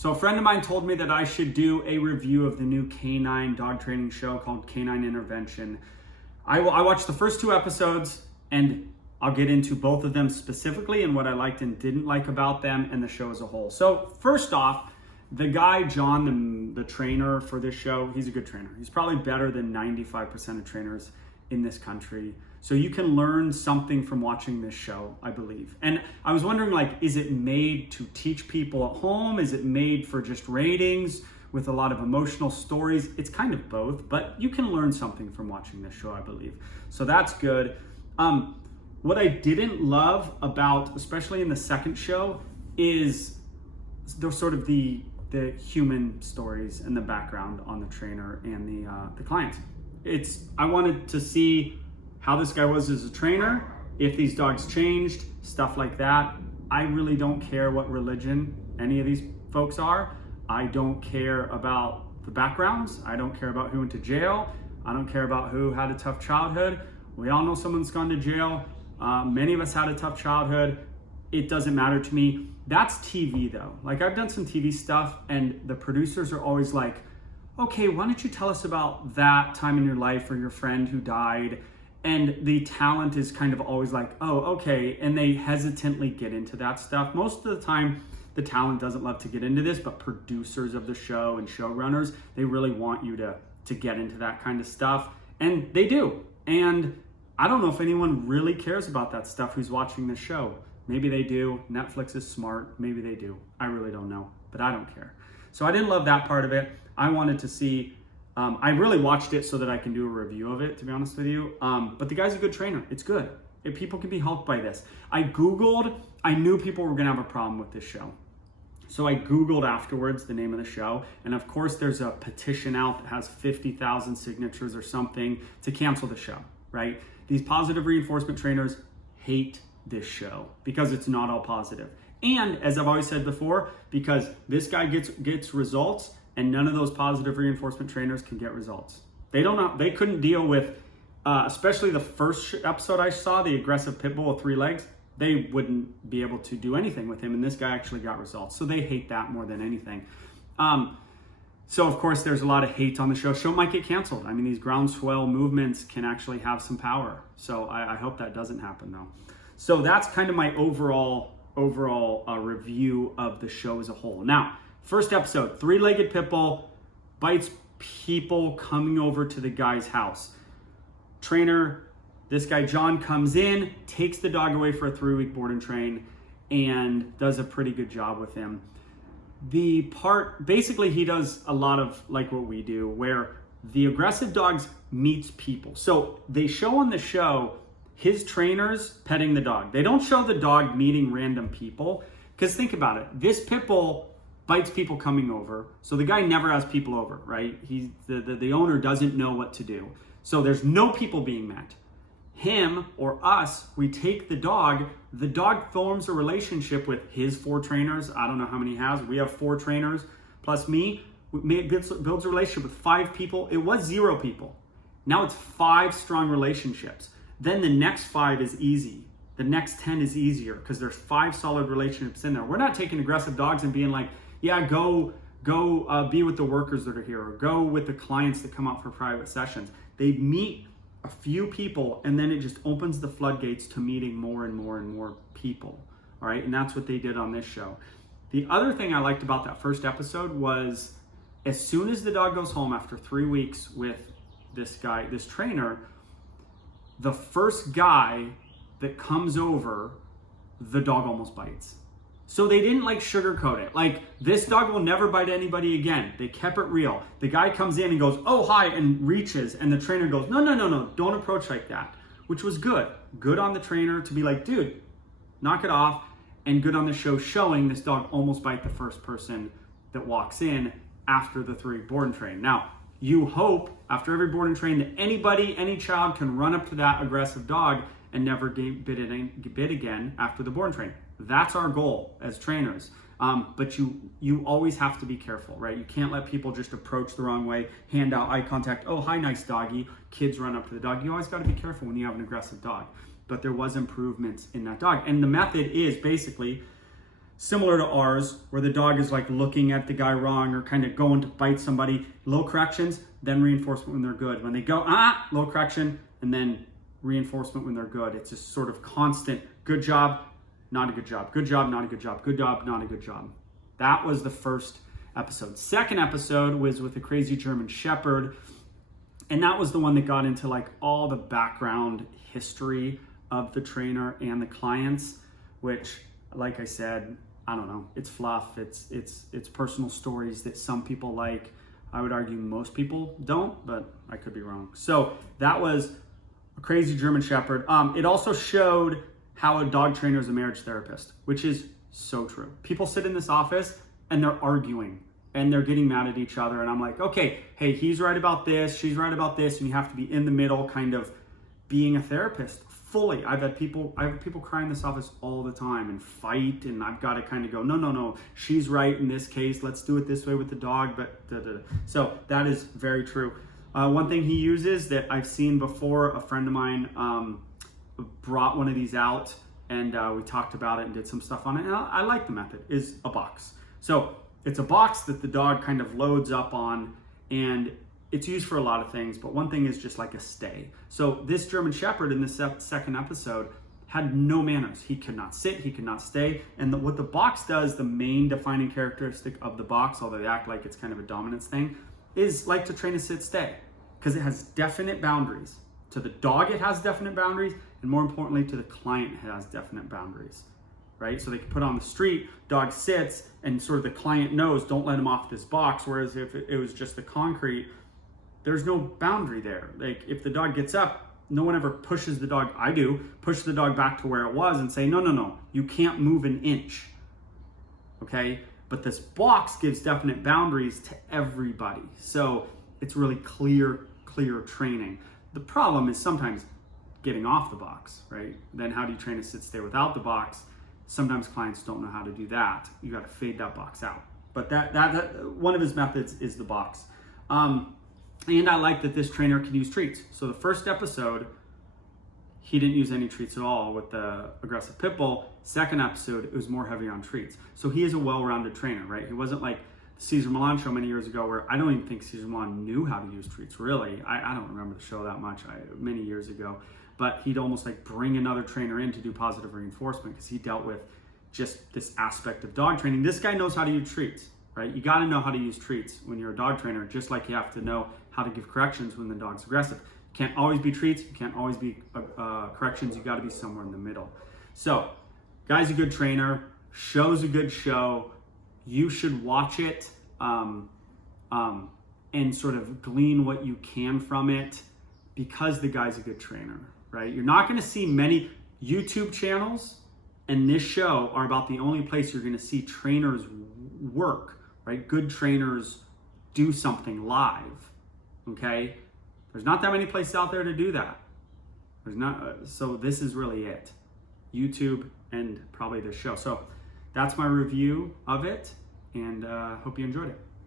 So a friend of mine told me that I should do a review of the new canine dog training show called Canine Intervention. I watched the first 2 episodes, and I'll get into both of them specifically and what I liked and didn't like about them and the show as a whole. So first off, the guy, John, the trainer for this show, he's a good trainer. He's probably better than 95% of trainers in this country. So you can learn something from watching this show, I believe. And I was wondering, like, is it made to teach people at home? Is it made for just ratings with a lot of emotional stories? It's kind of both, but you can learn something from watching this show, I believe. So that's good. What I didn't love about, especially in the second show, is the sort of the human stories and the background on the trainer and the clients. I wanted to see how this guy was as a trainer, if these dogs changed, stuff like that. I really don't care what religion any of these folks are. I don't care about the backgrounds. I don't care about who went to jail. I don't care about who had a tough childhood. We all know someone's gone to jail. Many of us had a tough childhood. It doesn't matter to me. That's TV though. Like, I've done some TV stuff and the producers are always like, okay, why don't you tell us about that time in your life or your friend who died? And the talent is kind of always like, oh, okay. And they hesitantly get into that stuff. Most of the time, the talent doesn't love to get into this, but producers of the show and showrunners, they really want you to get into that kind of stuff. And they do. And I don't know if anyone really cares about that stuff who's watching the show. Maybe they do. Netflix is smart. Maybe they do. I really don't know, but I don't care. So I didn't love that part of it. I wanted to see, I really watched it so that I can do a review of it, to be honest with you. But the guy's a good trainer. It's good. People can be helped by this. I knew people were gonna have a problem with this show. So I Googled afterwards the name of the show. And of course there's a petition out that has 50,000 signatures or something to cancel the show, right? These positive reinforcement trainers hate this show because it's not all positive. And as I've always said before, because this guy gets results and none of those positive reinforcement trainers can get results. They couldn't deal with, especially the first episode I saw, the aggressive pitbull with 3 legs, they wouldn't be able to do anything with him. And this guy actually got results. So they hate that more than anything. So of course there's a lot of hate on the show. Show might get canceled. I mean, these groundswell movements can actually have some power. So I hope that doesn't happen though. So that's kind of my overall review of the show as a whole. Now, first episode, 3-legged pitbull bites people coming over to the guy's house. Trainer, this guy John, comes in, takes the dog away for a 3-week board and train, and does a pretty good job with him. Basically he does a lot of like what we do, where the aggressive dogs meets people. So they show on the show his trainers petting the dog. They don't show the dog meeting random people, because think about it. This pit bull bites people coming over. So the guy never has people over, right? The owner doesn't know what to do. So there's no people being met. Him or us, we take the dog forms a relationship with his 4 trainers. I don't know how many he has. We have 4 trainers plus me. Builds a relationship with 5 people. It was 0 people. Now it's 5 strong relationships. Then the next 5 is easy. The next 10 is easier because there's 5 solid relationships in there. We're not taking aggressive dogs and being like, yeah, go be with the workers that are here, or go with the clients that come out for private sessions. They meet a few people, and then it just opens the floodgates to meeting more and more and more people. All right, and that's what they did on this show. The other thing I liked about that first episode was, as soon as the dog goes home after 3 weeks with this guy, this trainer, the first guy that comes over, the dog almost bites. So they didn't like sugarcoat it. Like, this dog will never bite anybody again. They kept it real. The guy comes in and goes, oh, hi, and reaches. And the trainer goes, no, don't approach like that, which was good. Good on the trainer to be like, dude, knock it off. And good on the show showing this dog almost bite the first person that walks in after the 3 board and train. Now, you hope after every board and train that any child can run up to that aggressive dog and never get bit again after the board and train. That's our goal as trainers. But you always have to be careful, right? You can't let people just approach the wrong way, hand out eye contact, oh, hi, nice doggy. Kids run up to the dog. You always got to be careful when you have an aggressive dog. But there was improvements in that dog. And the method is basically similar to ours, where the dog is like looking at the guy wrong or kind of going to bite somebody. Low corrections, then reinforcement when they're good. When they go, low correction, and then reinforcement when they're good. It's just sort of constant, good job, not a good job, good job, not a good job, good job, not a good job. That was the first episode. Second episode was with a crazy German Shepherd, and that was the one that got into like all the background history of the trainer and the clients, which, like I said, I don't know, it's fluff, it's personal stories that some people like. I would argue most people don't, but I could be wrong. So that was a crazy German Shepherd. It also showed how a dog trainer is a marriage therapist, which is so true. People sit in this office and they're arguing and they're getting mad at each other. And I'm like, okay, hey, he's right about this, she's right about this. And you have to be in the middle, kind of being a therapist fully. I have people cry in this office all the time and fight. And I've got to kind of go, no, she's right in this case. Let's do it this way with the dog. But so that is very true. One thing he uses that I've seen before, a friend of mine brought one of these out, and we talked about it and did some stuff on it. And I like the method, is a box. So it's a box that the dog kind of loads up on, and it's used for a lot of things, but one thing is just like a stay. So this German Shepherd in this second episode had no manners. He could not sit, he could not stay. And what the box does, the main defining characteristic of the box, although they act like it's kind of a dominance thing, is like to train a sit stay, because it has definite boundaries. To the dog, it has definite boundaries, and more importantly, to the client, it has definite boundaries, right? So they can put on the street, dog sits, and sort of the client knows, don't let him off this box. Whereas if it was just the concrete, there's no boundary there. Like if the dog gets up, no one ever pushes the dog. I do push the dog back to where it was and say, no, you can't move an inch. Okay. But this box gives definite boundaries to everybody. So it's really clear training. The problem is sometimes getting off the box, right? Then how do you train a sit stay without the box? Sometimes clients don't know how to do that. You got to fade that box out. But that one of his methods is the box. And I like that this trainer can use treats. So the first episode, he didn't use any treats at all with the aggressive pitbull. Second episode, it was more heavy on treats. So he is a well-rounded trainer, right? He wasn't like the Cesar Millan show many years ago, where I don't even think Cesar Millan knew how to use treats, really. I don't remember the show that much, many years ago. But he'd almost like bring another trainer in to do positive reinforcement, because he dealt with just this aspect of dog training. This guy knows how to use treats, right? You got to know how to use treats when you're a dog trainer, just like you have to know how to give corrections when the dog's aggressive. You can't always be treats, you can't always be corrections, you got to be somewhere in the middle. So, guy's a good trainer, show's a good show. You should watch it and sort of glean what you can from it, because the guy's a good trainer, right? You're not going to see many YouTube channels, and this show are about the only place you're going to see trainers work, right? Good trainers do something live, okay? There's not that many places out there to do that. There's not, so this is really it. YouTube and probably this show. So that's my review of it, and hope you enjoyed it.